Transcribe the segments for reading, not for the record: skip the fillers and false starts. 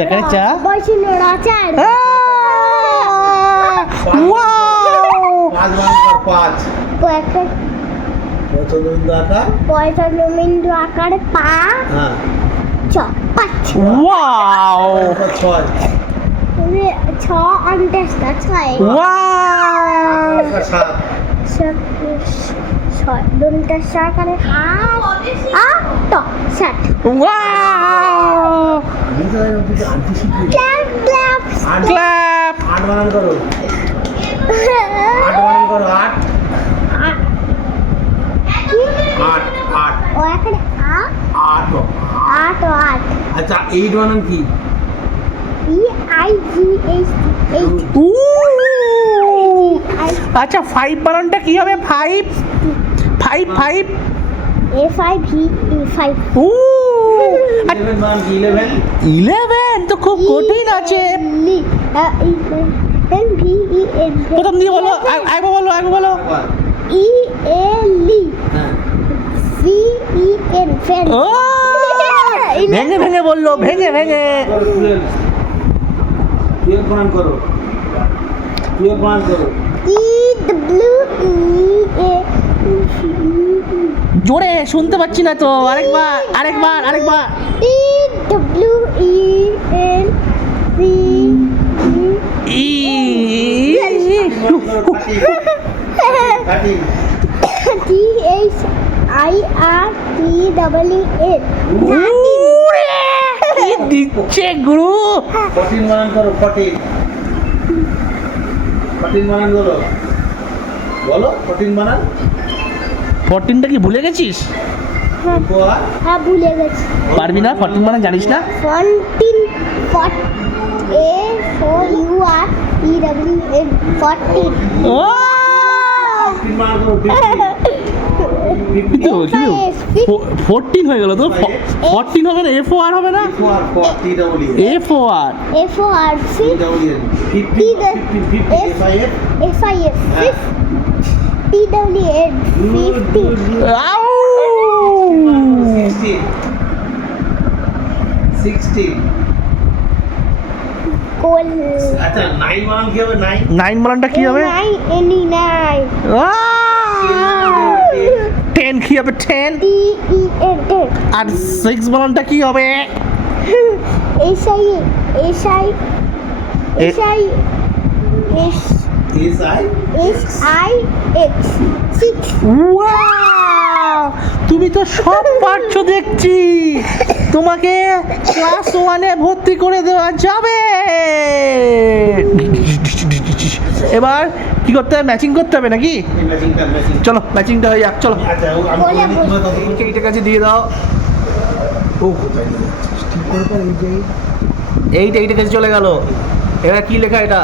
এখানে চা বয়সী নোড়া চার পয়সাবিন্দু আকার পা পাঁচ ছ অন্টাশটা ছয় ছয় দুটা আকারে আট ষাট ক্ল্যাপ আট বানান করো আট আট আট ও এখানে আট আট আট আচ্ছা এইট বানান কি EIGH আচ্ছা 5 বানানটা কি হবে? 5 5 5 FIVE5 11 বানান কি 11 তো খুব কঠিন আছে। প্রথম দিয়ে বলো, আগে বলো ELE VEN ফ্যান ও ভেঙে বললো, ভেঙে 12 বানান করো 12 বানান করো EWEA জোরে শুনতে পাচ্ছি না তো, আরেকবার EWEN THIRTEEN দিচ্ছে গুরু। 14 বানান করো 14 বানান করো বলো 14 বানান 14টা কি ভুলে গেছিস? হ্যাঁ ভুলে গেছি পারবি না? 14 মানে জানিস না? 14 AFOURTEWN 14 ও 15 বানান করো 14 হয়ে গেল তো। 14 হবে না, FOR হবে না, FOR TWN 50 আউ 16 কোল আচ্ছা 9 বানান কি হবে 9 বানানটা কি হবে? 9 10 কি হবে? 10 TEN আর 6 বানানটা কি হবে? SI SIX 6 ওয়াও, তুমি তো সব পারছো দেখছি। তোমাকে ক্লাস 1-এ ভর্তি করে দেওয়া যাবে। এবার কি করতে হবে? ম্যাচিং করতে হবে নাকি? চলো ম্যাচিংটা হয়ে যাক, চলো এইটার কাছে দিয়ে দাও। এইটার কাছে চলে গেল। এবার কি লেখা এটা?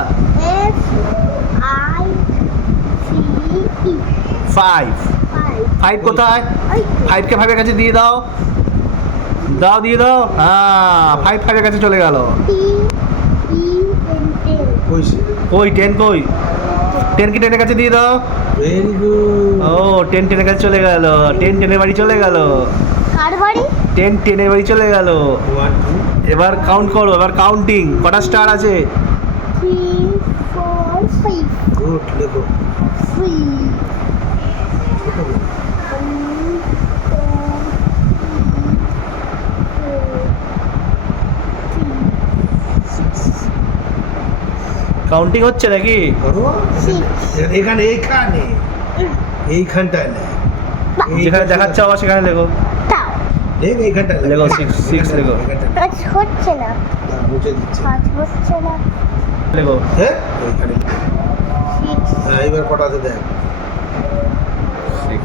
FICE 5 কোথায়? 5কে 5-এর কাছে দিয়ে দাও, দিয়ে দাও। হ্যাঁ 5 এর কাছে চলে গেল। কই 10 কই? 10 কি 10-এর কাছে দিয়ে দাও। ভেরি গুড ও 10 10-এর কাছে চলে গেল। 10 10-এর বাড়ি চলে গেল। কার বাড়ি? 10 10-এর বাড়ি চলে গেল। এবার কাউন্ট করো, এবার কাউন্টিং। কটা স্টার আছে? 3 4 5 গুড লেখো 3 কাউন্টিং হচ্ছে নাকি? এইখানটায় না যেখানে দেখাচ্ছে আবার সেখানে লেখো। তাও এইখানটায় লেখো 6 লেখো। কাজ হচ্ছে না, মুছে দিচ্ছে কাজ হচ্ছে না। লেখো। হ্যাঁ এইখানে হ্যাঁ এবার কটাতে দেখ 1